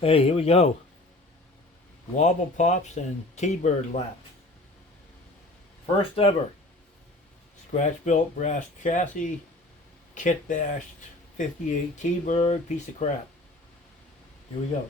Hey, here we go. Wobble Pops and T-Bird Lap. First ever. Scratch built brass chassis, kit bashed 58 T-Bird, piece of crap. Here we go.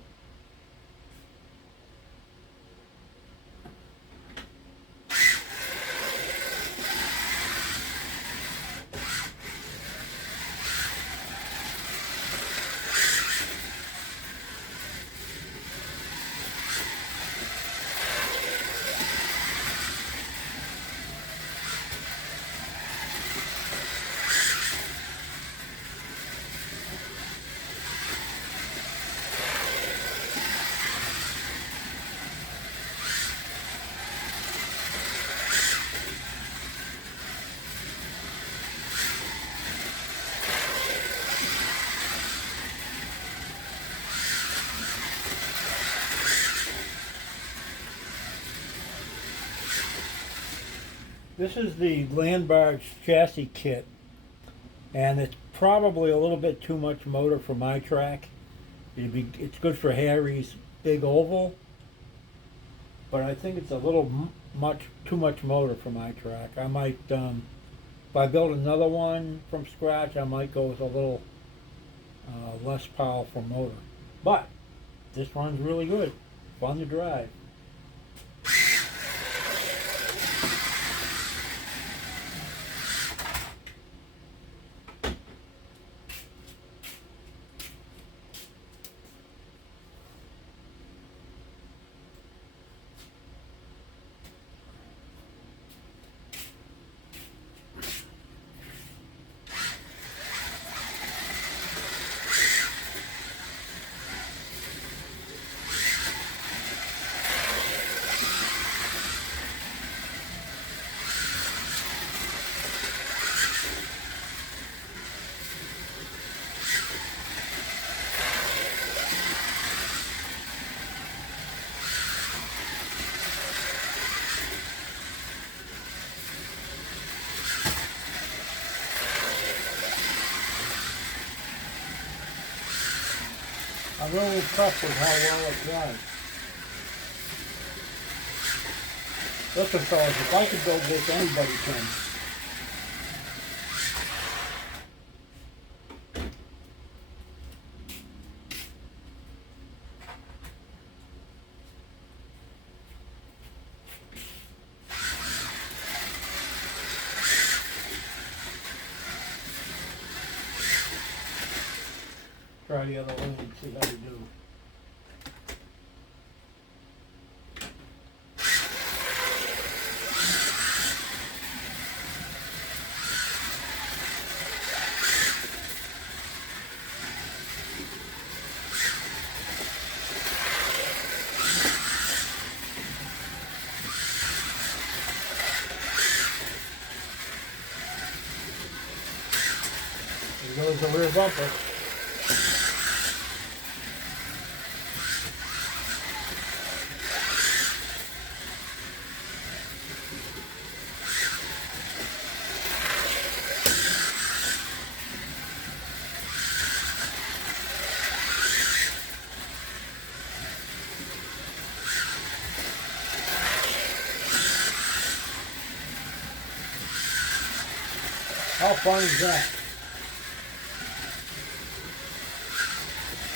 This is the Landbarge chassis kit, and it's probably a little bit too much motor for my track. It's good for Harry's big oval, but I think it's a little much too much motor for my track. I might, if I build another one from scratch, I might go with a little less powerful motor. But this one's really good, fun to drive. I'm really impressed with how well it drives. Listen, fellas, if I could build this, anybody can. Try the other lane and see how you do. There goes the rear bumper. How fun is that?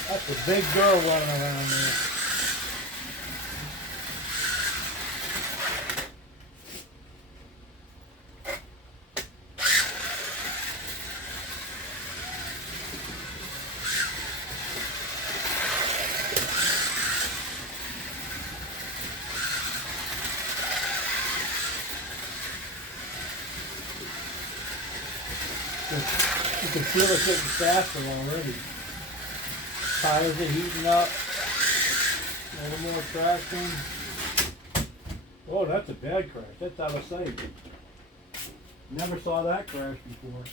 That's a big girl running around there. You can feel it getting faster already. Tires are heating up. A little more traction. Oh, that's a bad crash. That's out of sight. Never saw that crash before.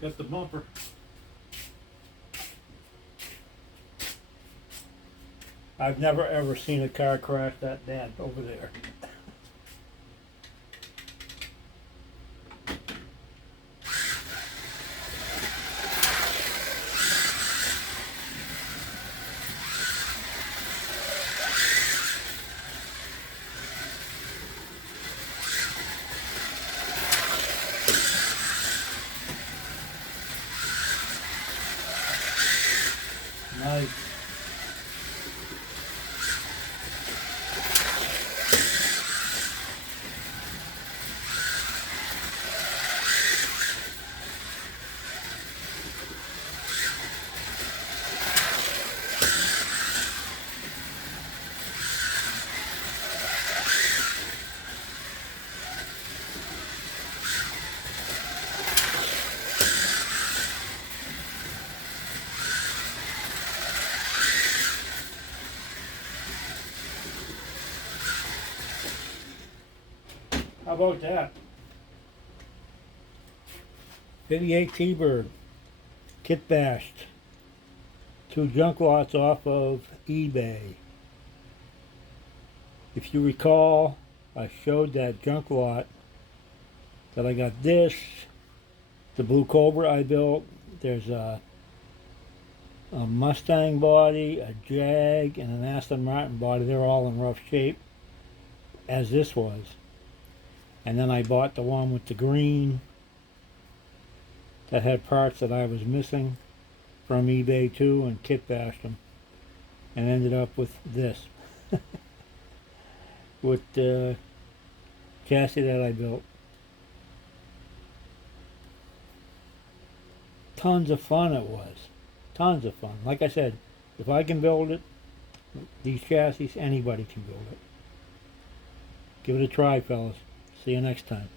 Got the bumper. I've never ever seen a car crash that bad over there. Nice. How about that? 58 T-Bird, kit bashed. 2 junk lots off of eBay. If you recall, I showed that junk lot that I got this, the Blue Cobra I built. There's a Mustang body, a Jag, and an Aston Martin body. They're all in rough shape, as this was. And then I bought the one with the green that had parts that I was missing from eBay too, and kit bashed them, and ended up with this with the chassis that I built. Tons of fun it was. Tons of fun. Like I said, if I can build it, these chassis, anybody can build it. Give it a try, fellas. See you next time.